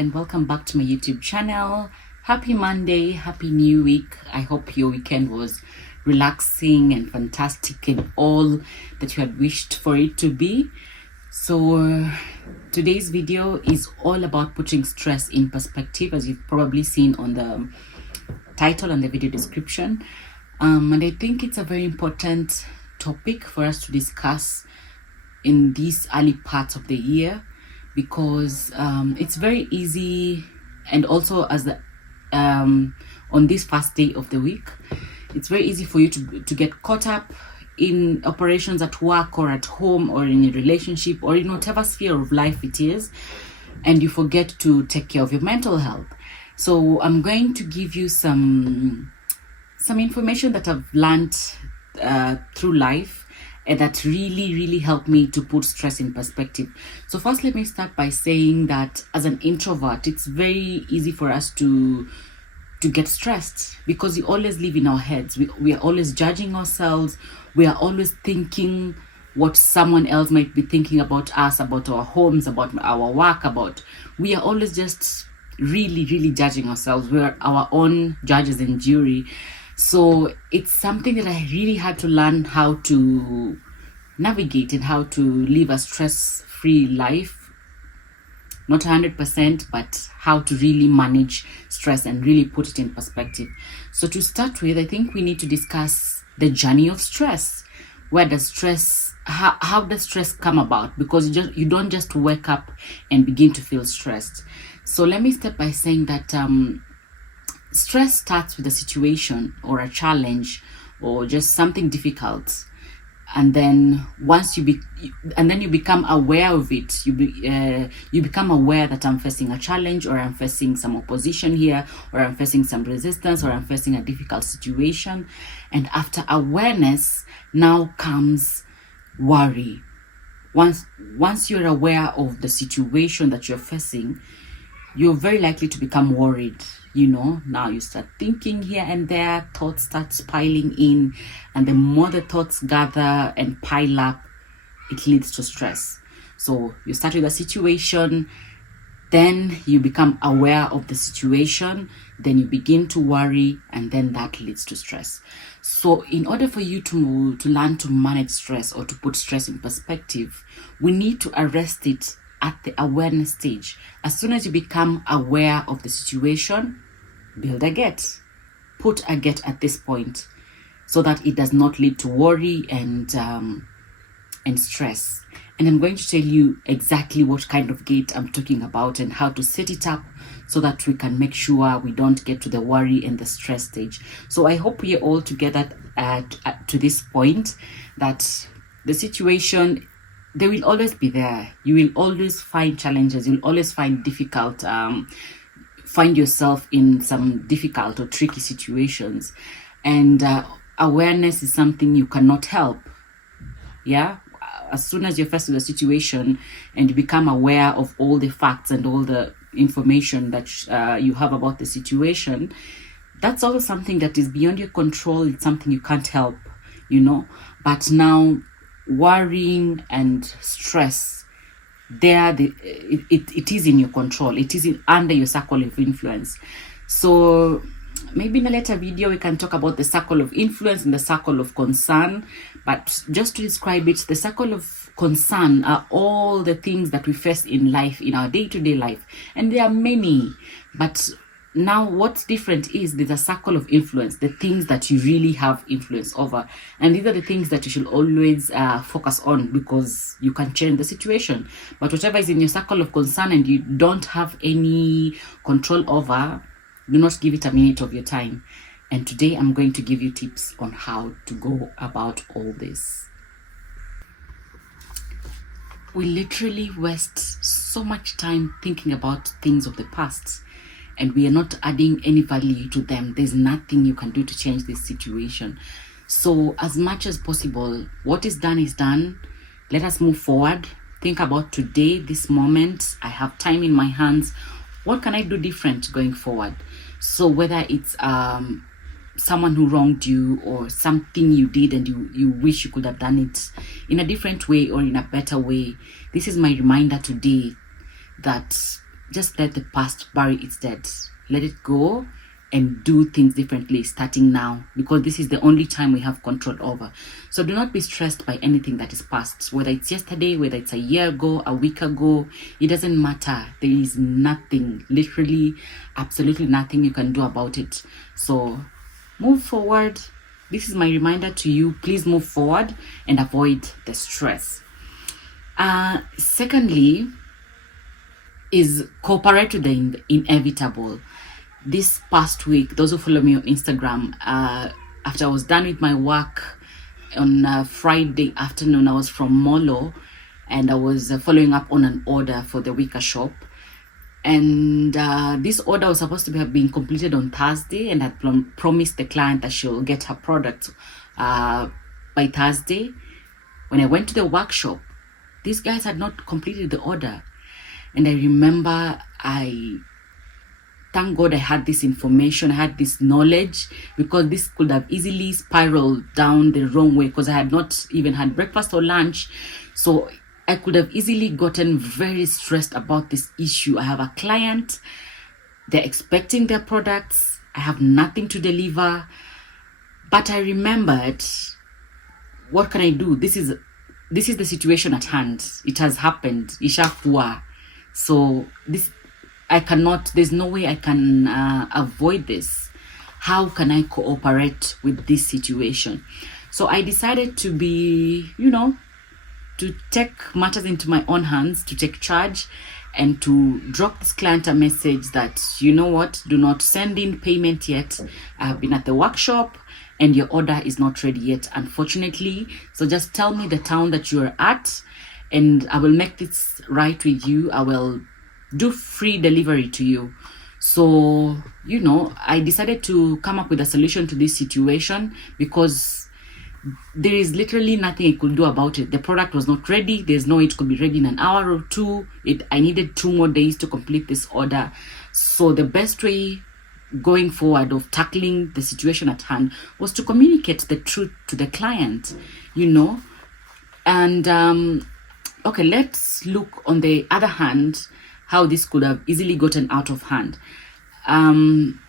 and welcome back to my YouTube channel. Happy Monday, happy new week. I hope your weekend was relaxing and fantastic and all that you had wished for it to be. So today's video is all about putting stress in perspective, as you've probably seen on the title and the video description. And I think it's a very important topic for us to discuss in these early parts of the year, because it's very easy, and also as the on this first day of the week, it's very easy for you to get caught up in operations at work or at home or in a relationship or in whatever sphere of life it is, and you forget to take care of your mental health. So I'm going to give you some information that I've learned through life, and that really helped me to put stress in perspective. So first, let me start by saying that as an introvert, it's very easy for us to get stressed, because we always live in our heads. We are always judging ourselves. We are always thinking what someone else might be thinking about us, about our homes, about our work, we are always just really judging ourselves. We are our own judges and jury. So it's something that I really had to learn how to navigate and how to live a stress-free life. Not 100%, but how to really manage stress and really put it in perspective. So to start with, I think we need to discuss the journey of stress. Where does stress, how does stress come about? Because you don't just wake up and begin to feel stressed. So let me start by saying that stress starts with a situation or a challenge or just something difficult, and then once you become aware of it, you become aware that I'm facing a challenge, or I'm facing some opposition here, or I'm facing some resistance, or I'm facing a difficult situation. And after awareness, now comes worry. Once you're aware of the situation that you're facing, you're very likely to become worried. Now you start thinking here and there, thoughts start piling in, and the more the thoughts gather and pile up, it leads to stress. So you start with a situation, then you become aware of the situation, then you begin to worry, and then that leads to stress. So in order for you to learn to manage stress or to put stress in perspective, we need to arrest it at the awareness stage. As soon as you become aware of the situation, build a gate. Put a gate at this point so that it does not lead to worry and stress. And I'm going to tell you exactly what kind of gate I'm talking about and how to set it up so that we can make sure we don't get to the worry and the stress stage. So I hope we are all together to this point, that the situation, they will always be there. You will always find challenges. You'll always find difficult, find yourself in some difficult or tricky situations. And awareness is something you cannot help. Yeah? As soon as you're faced with a situation and you become aware of all the facts and all the information that you have about the situation, that's also something that is beyond your control. It's something you can't help, But now, worrying and stress, it is in your control. It is under your circle of influence. So maybe in a later video we can talk about the circle of influence and the circle of concern. But just to describe it, the circle of concern are all the things that we face in life, in our day-to-day life, and there are many. But now what's different is there's a circle of influence, the things that you really have influence over. And these are the things that you should always focus on, because you can change the situation. But whatever is in your circle of concern and you don't have any control over, do not give it a minute of your time. And today I'm going to give you tips on how to go about all this. We literally waste so much time thinking about things of the past, and we are not adding any value to them. There's nothing you can do to change this situation. So as much as possible, what is done is done. Let us move forward. Think about today, this moment. I have time in my hands. What can I do different going forward? So whether it's someone who wronged you, or something you did and you wish you could have done it in a different way or in a better way, this is my reminder today that just let the past bury its dead. Let it go and do things differently starting now, because this is the only time we have control over. So do not be stressed by anything that is past, whether it's yesterday, whether it's a year ago, a week ago. It doesn't matter. There is nothing, literally absolutely nothing you can do about it. So move forward. This is my reminder to you. Please move forward and avoid the stress. Secondly is cooperate with the inevitable. This past week, those who follow me on Instagram, after I was done with my work on Friday afternoon, I was from Molo and I was following up on an order for the Wicca shop. And this order was supposed to have been completed on Thursday, and had promised the client that she'll get her product by Thursday. When I went to the workshop, these guys had not completed the order. And I remember thank God I had this information, I had this knowledge, because this could have easily spiraled down the wrong way, because I had not even had breakfast or lunch. So I could have easily gotten very stressed about this issue. I have a client, they're expecting their products, I have nothing to deliver. But I remembered, what can I do? This is the situation at hand. It has happened. Ishafua. So there's no way I can avoid this. How can I cooperate with this situation? So I decided to to take matters into my own hands, to take charge, and to drop this client a message that, you know what, do not send in payment yet. I have been at the workshop and your order is not ready yet, unfortunately. So just tell me the town that you are at and I will make this right with you. I will do free delivery to you. So, I decided to come up with a solution to this situation, because there is literally nothing I could do about it. The product was not ready. There's no way it could be ready in an hour or two. I needed 2 more days to complete this order. So the best way going forward of tackling the situation at hand was to communicate the truth to the client, And okay, let's look on the other hand how this could have easily gotten out of hand.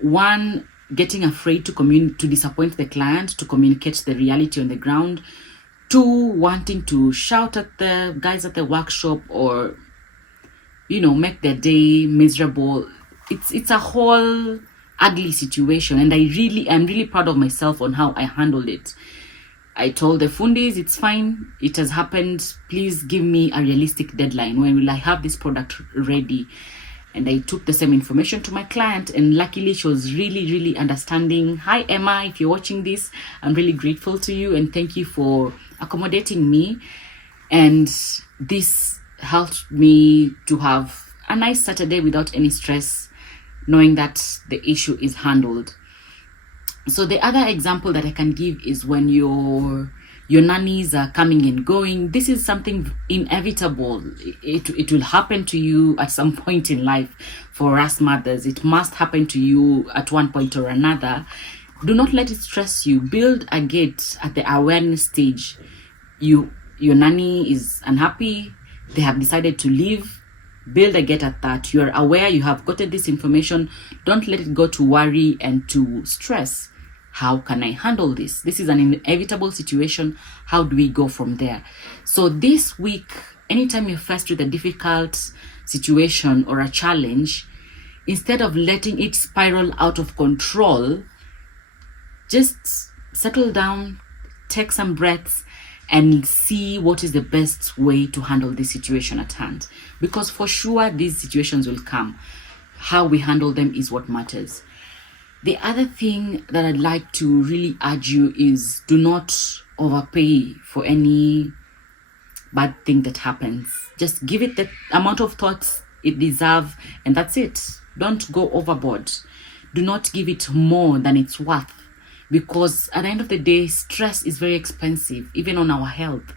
One, getting afraid to disappoint the client, to communicate the reality on the ground. 2, wanting to shout at the guys at the workshop or, make their day miserable. It's a whole ugly situation, and I'm really proud of myself on how I handled it. I told the fundis, it's fine, it has happened, please give me a realistic deadline. When will I have this product ready? And I took the same information to my client, and luckily she was really, really understanding. Hi Emma, if you're watching this, I'm really grateful to you and thank you for accommodating me. And this helped me to have a nice Saturday without any stress, knowing that the issue is handled. So the other example that I can give is when your nannies are coming and going. This is something inevitable. It will happen to you at some point in life. For us mothers, it must happen to you at one point or another. Do not let it stress you. Build a gate at the awareness stage. Your nanny is unhappy. They have decided to leave. Build a gate at that. You're aware, you have gotten this information. Don't let it go to worry and to stress. How can I handle this? This is an inevitable situation. How do we go from there? So this week, anytime you're faced with a difficult situation or a challenge, instead of letting it spiral out of control, just settle down, take some breaths, and see what is the best way to handle this situation at hand. Because for sure, these situations will come. How we handle them is what matters. The other thing that I'd like to really urge you is, do not overpay for any bad thing that happens. Just give it the amount of thoughts it deserves, and that's it. Don't go overboard. Do not give it more than it's worth, because at the end of the day, stress is very expensive, even on our health.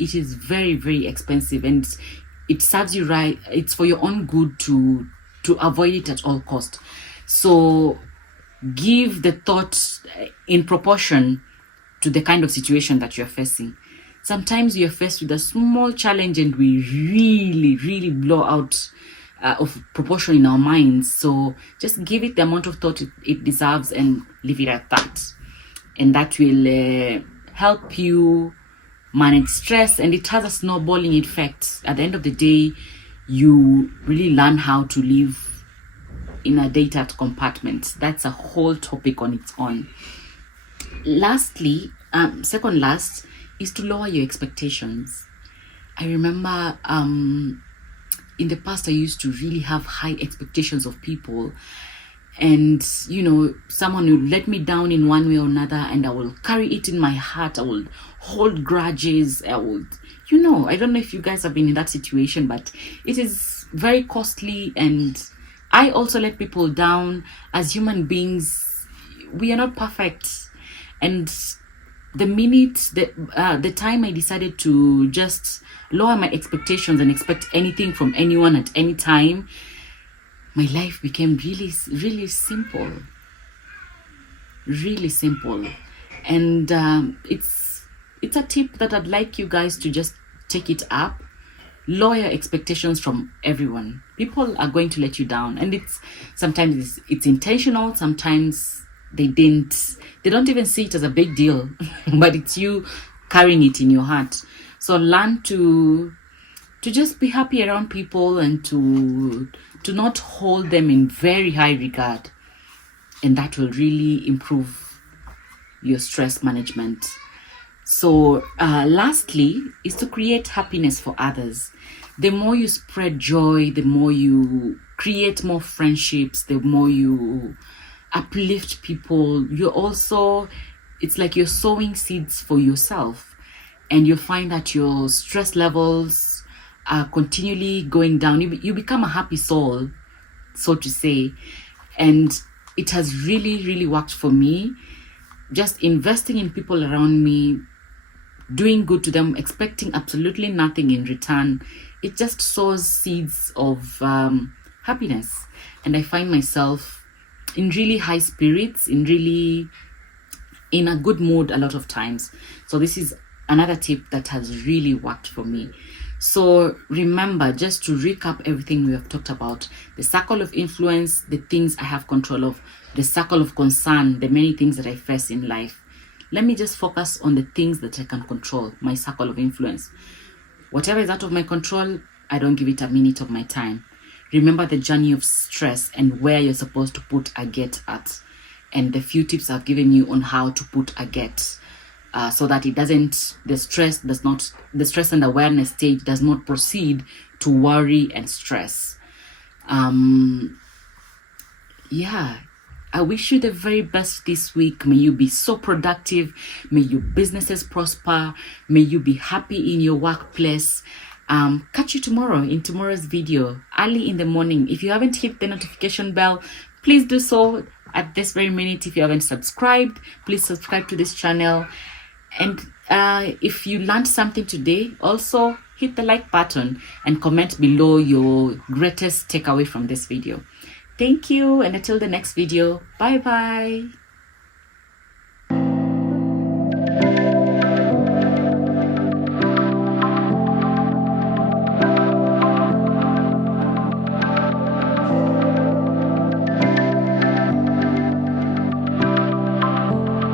It is very, very expensive, and it serves you right. It's for your own good to avoid it at all cost. So give the thought in proportion to the kind of situation that you're facing. Sometimes you're faced with a small challenge and we really, really blow out of proportion in our minds. So just give it the amount of thought it deserves and leave it at that. And that will help you manage stress, and it has a snowballing effect. At the end of the day, you really learn how to live in a data compartment. That's a whole topic on its own. Lastly, second last, is to lower your expectations. I remember in the past I used to really have high expectations of people, and someone will let me down in one way or another, and I will carry it in my heart. I will hold grudges. I don't know if you guys have been in that situation, but it is very costly. And I also let people down. As human beings, we are not perfect. And the time I decided to just lower my expectations and expect anything from anyone at any time, my life became really, really simple. Really simple. And it's a tip that I'd like you guys to just take it up. Lower your expectations from everyone. People are going to let you down, and sometimes it's intentional. Sometimes they don't even see it as a big deal, but it's you carrying it in your heart. So learn to just be happy around people, and to not hold them in very high regard, and that will really improve your stress management. So lastly is to create happiness for others. The more you spread joy, the more you create more friendships, the more you uplift people, it's like you're sowing seeds for yourself, and you find that your stress levels are continually going down. You become a happy soul, so to say. And it has really, really worked for me. Just investing in people around me, doing good to them, expecting absolutely nothing in return, it just sows seeds of happiness. And I find myself in really high spirits, in a good mood a lot of times. So this is another tip that has really worked for me. So remember, just to recap everything we have talked about: the circle of influence, the things I have control of; the circle of concern, the many things that I face in life. Let me just focus on the things that I can control, my circle of influence. Whatever is out of my control, I don't give it a minute of my time. Remember the journey of stress and where you're supposed to put a get at, and the few tips I've given you on how to put a get, so that the stress and awareness stage does not proceed to worry and stress. I wish you the very best this week. May you be so productive. May your businesses prosper. May you be happy in your workplace. Catch you tomorrow in tomorrow's video, early in the morning. If you haven't hit the notification bell, please do so at this very minute. If you haven't subscribed, please subscribe to this channel. And if you learned something today, also hit the like button and comment below your greatest takeaway from this video. Thank you, and until the next video, bye bye.